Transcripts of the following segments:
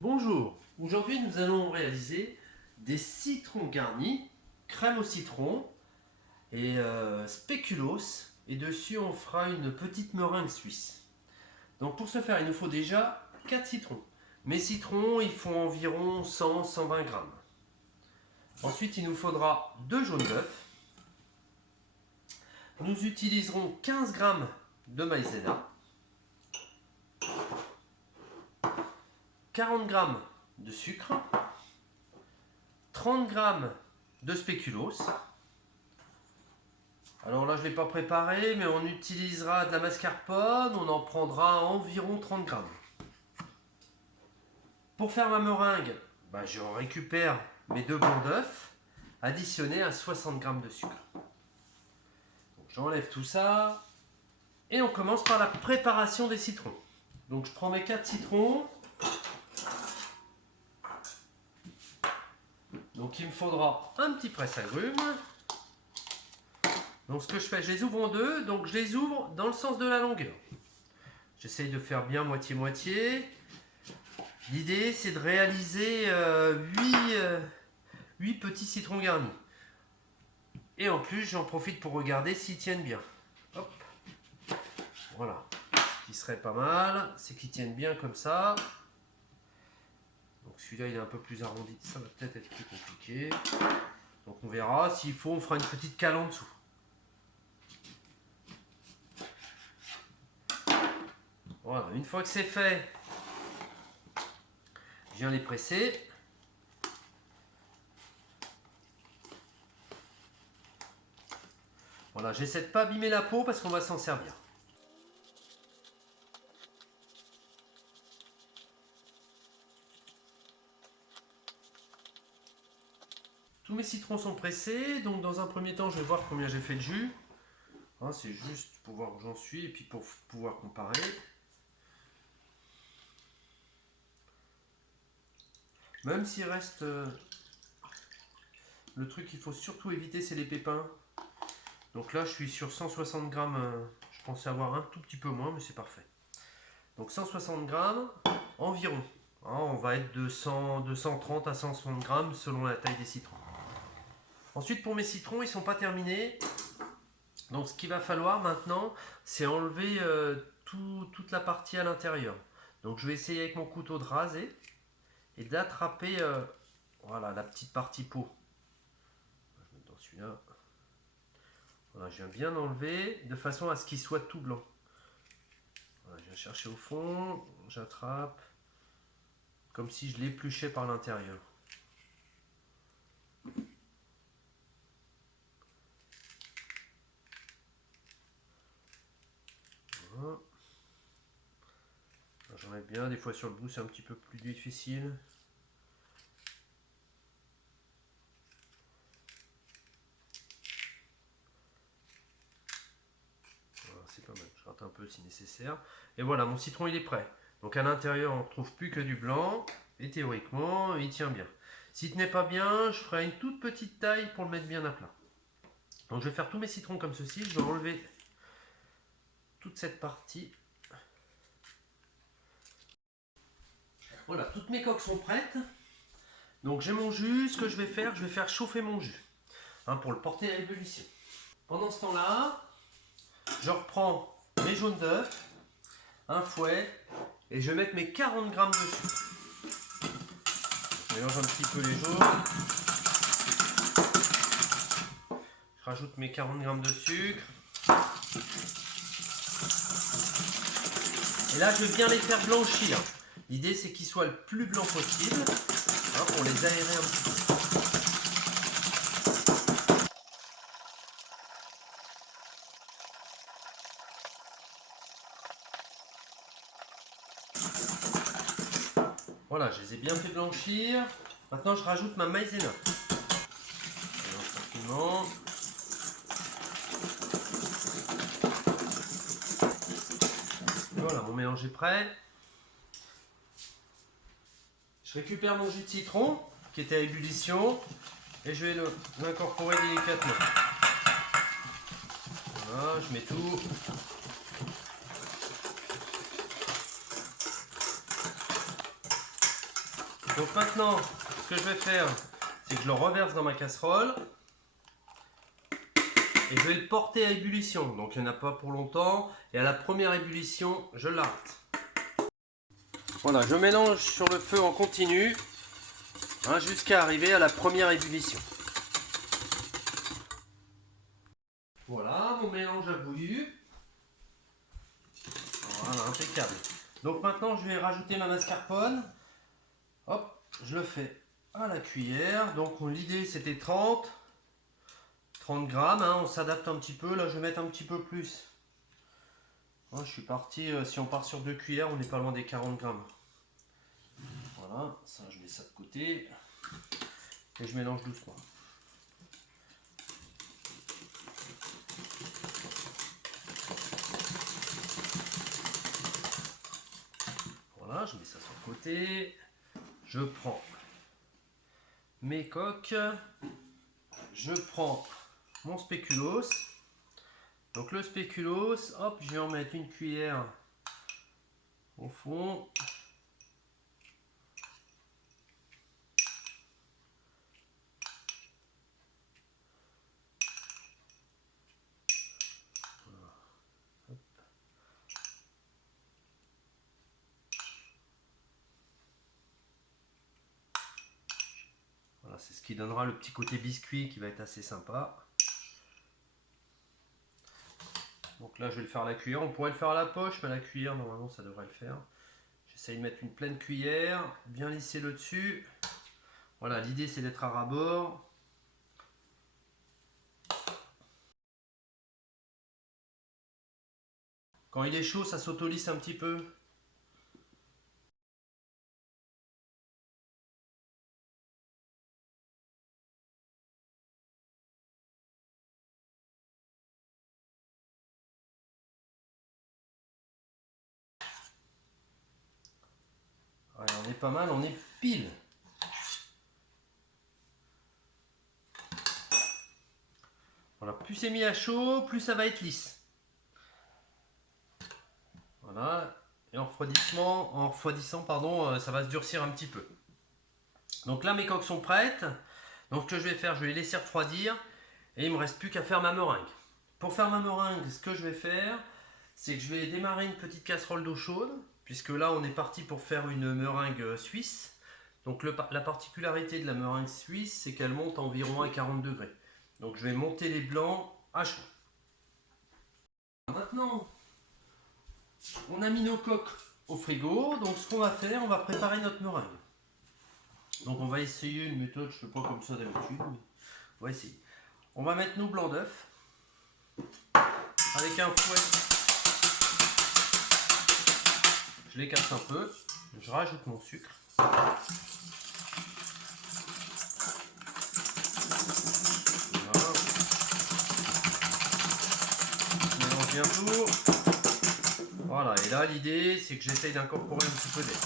Bonjour, aujourd'hui nous allons réaliser des citrons garnis, crème au citron et spéculoos, et dessus on fera une petite meringue suisse. Donc pour ce faire il nous faut déjà 4 citrons. Mes citrons ils font environ 100-120 grammes. Ensuite il nous faudra 2 jaunes d'œufs. Nous utiliserons 15 grammes de maïzena, 40 grammes de sucre, 30 grammes de spéculoos. Alors là je ne l'ai pas préparé, mais on utilisera de la mascarpone, on en prendra environ 30 grammes. Pour faire ma meringue, je récupère mes 2 blancs d'œufs additionnés à 60 grammes de sucre. J'enlève tout ça et on commence par la préparation des citrons. Donc je prends mes 4 citrons. Donc il me faudra un petit presse-agrumes. Donc ce que je fais, je les ouvre en deux, donc je les ouvre dans le sens de la longueur. J'essaye de faire bien moitié-moitié. L'idée c'est de réaliser 8 petits citrons garnis. Et en plus j'en profite pour regarder s'ils tiennent bien. Hop. Voilà. Ce qui serait pas mal, c'est qu'ils tiennent bien comme ça. Donc celui-là il est un peu plus arrondi, ça va peut-être être plus compliqué. Donc on verra, s'il faut on fera une petite cale en dessous. Voilà, une fois que c'est fait, je viens les presser. Voilà, j'essaie de pas abîmer la peau parce qu'on va s'en servir. Tous mes citrons sont pressés, donc dans un premier temps, je vais voir combien j'ai fait de jus. Hein, c'est juste pour voir où j'en suis et puis pour pouvoir comparer. Même s'il reste... le truc qu'il faut surtout éviter, c'est les pépins. Donc là, je suis sur 160 grammes. Je pensais avoir un tout petit peu moins, mais c'est parfait. Donc 160 grammes environ. Hein, on va être de 130 à 160 grammes selon la taille des citrons. Ensuite, pour mes citrons, ils ne sont pas terminés. Donc ce qu'il va falloir maintenant, c'est enlever toute la partie à l'intérieur. Donc je vais essayer avec mon couteau de raser et d'attraper voilà, la petite partie peau. Je vais mettre dans celui-là. Voilà, je viens bien enlever de façon à ce qu'il soit tout blanc. Voilà, je viens chercher au fond, j'attrape, comme si je l'épluchais par l'intérieur. Voilà. J'enlève bien, des fois sur le bout c'est un petit peu plus difficile. Voilà, c'est pas mal, je rate un peu si nécessaire. Et voilà, mon citron il est prêt. Donc à l'intérieur on ne trouve plus que du blanc, et théoriquement il tient bien. S'il ne tenait pas bien, je ferai une toute petite taille pour le mettre bien à plat. Donc je vais faire tous mes citrons comme ceci, je vais enlever toute cette partie. Voilà, toutes mes coques sont prêtes. Donc j'ai mon jus, ce que je vais faire chauffer mon jus pour le porter à ébullition. Pendant ce temps-là, je reprends mes jaunes d'œufs, un fouet, et je vais mettre mes 40 grammes dessus. Je mélange un petit peu les jaunes. Je rajoute mes 40 grammes de sucre. Et là, je vais bien les faire blanchir. L'idée, c'est qu'ils soient le plus blanc possible, pour les aérer un petit peu. Voilà, je les ai bien fait blanchir. Maintenant, je rajoute ma maïzena. Tranquillement. Et voilà, mon mélange est prêt. Je récupère mon jus de citron qui était à ébullition et je vais l'incorporer délicatement. Voilà, je mets tout. Donc maintenant, ce que je vais faire, c'est que je le reverse dans ma casserole. Et je vais le porter à ébullition. Donc il n'y en a pas pour longtemps. Et à la première ébullition, je l'arrête. Voilà, je mélange sur le feu en continu. Hein, jusqu'à arriver à la première ébullition. Voilà, mon mélange a bouilli. Voilà, impeccable. Donc maintenant, je vais rajouter ma mascarpone. Hop, je le fais à la cuillère. Donc l'idée, c'était 30 grammes. Hein, on s'adapte un petit peu. Là, je vais mettre un petit peu plus. Hein, je suis parti, si on part sur 2 cuillères, on n'est pas loin des 40 grammes. Voilà, ça, je mets ça de côté. Et je mélange doucement. Voilà, je mets ça sur le côté. Je prends mes coques. Je prends mon spéculoos. Donc le spéculoos, hop, je vais en mettre une cuillère au fond. Voilà, c'est ce qui donnera le petit côté biscuit qui va être assez sympa. Donc là, je vais le faire à la cuillère. On pourrait le faire à la poche, mais à la cuillère, normalement, ça devrait le faire. J'essaye de mettre une pleine cuillère, bien lisser le dessus. Voilà, l'idée, c'est d'être à ras-bord. Quand il est chaud, ça s'auto-lisse un petit peu. Voilà, on est pas mal, on est pile. Voilà, plus c'est mis à chaud, plus ça va être lisse. Voilà, et en refroidissant, pardon, ça va se durcir un petit peu. Donc là, mes coques sont prêtes. Donc ce que je vais faire, je vais les laisser refroidir. Et il ne me reste plus qu'à faire ma meringue. Pour faire ma meringue, ce que je vais faire, c'est que je vais démarrer une petite casserole d'eau chaude. Puisque là, on est parti pour faire une meringue suisse. Donc la particularité de la meringue suisse, c'est qu'elle monte environ à 40 degrés. Donc je vais monter les blancs à chaud. Maintenant, on a mis nos coques au frigo. Donc ce qu'on va faire, on va préparer notre meringue. Donc on va essayer une méthode, je ne fais pas comme ça d'habitude, mais on va essayer. On va mettre nos blancs d'œufs avec un fouet. Je les casse un peu. Je rajoute mon sucre. Voilà. Je mélange bien tout. Voilà, et là l'idée c'est que j'essaye d'incorporer un petit peu d'air.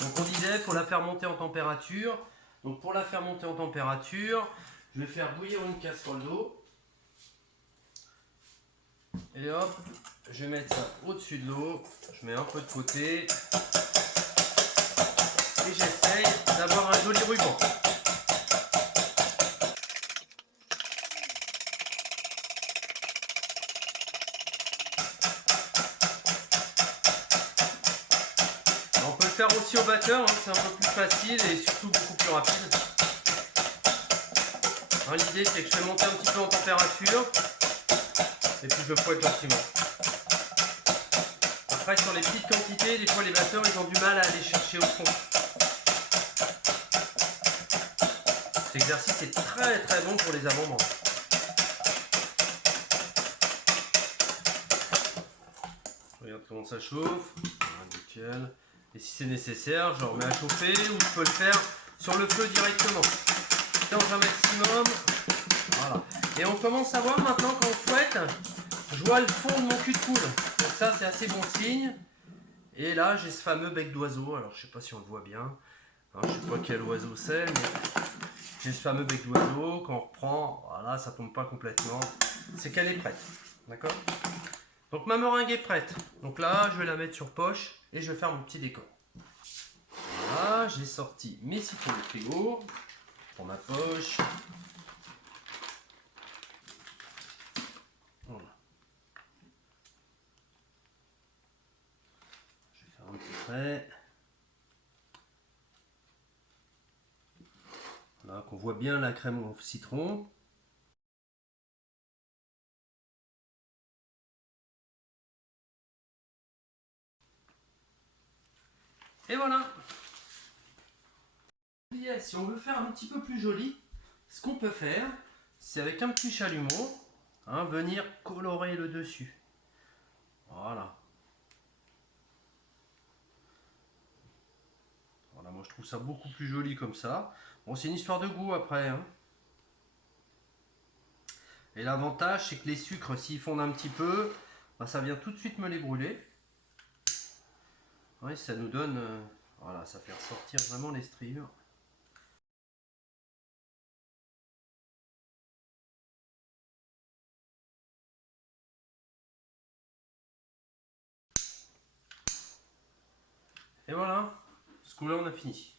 Donc on disait, il faut la faire monter en température. Donc pour la faire monter en température, je vais faire bouillir une casserole d'eau. Et hop, je vais mettre ça au-dessus de l'eau. Je mets un peu de côté. Et j'essaye d'avoir un joli ruban. On peut le faire aussi au batteur, hein, c'est un peu plus facile et surtout beaucoup plus rapide. Hein, l'idée c'est que je fais monter un petit peu en température et puis je le fouette gentiment. Après sur les petites quantités, des fois les batteurs ils ont du mal à aller chercher au fond. Cet exercice est très très bon pour les avant-membres. Regarde comment ça chauffe. Nickel. Et si c'est nécessaire, je remets à chauffer ou je peux le faire sur le feu directement. Dans un maximum. Voilà. Et on commence à voir maintenant quand on fouette, je vois le fond de mon cul de poule. Donc ça c'est assez bon signe. Et là j'ai ce fameux bec d'oiseau. Alors je sais pas si on le voit bien. Alors, je sais pas quel oiseau c'est, mais j'ai ce fameux bec d'oiseau. Quand on reprend, voilà, ça tombe pas complètement. C'est qu'elle est prête. D'accord ? Donc ma meringue est prête. Donc là je vais la mettre sur poche et je vais faire mon petit décor. Voilà, j'ai sorti mes citrons du frigo pour ma poche. Voilà. Je vais faire un petit trait. Voilà, qu'on voit bien la crème au citron. Et voilà. Si on veut faire un petit peu plus joli, ce qu'on peut faire, c'est avec un petit chalumeau, venir colorer le dessus. Voilà. Voilà, moi je trouve ça beaucoup plus joli comme ça. Bon, c'est une histoire de goût après. Et l'avantage, c'est que les sucres, s'ils fondent un petit peu, ça vient tout de suite me les brûler. Oui, ça nous donne... voilà, ça fait ressortir vraiment les striures. Et voilà, ce coup-là, on a fini.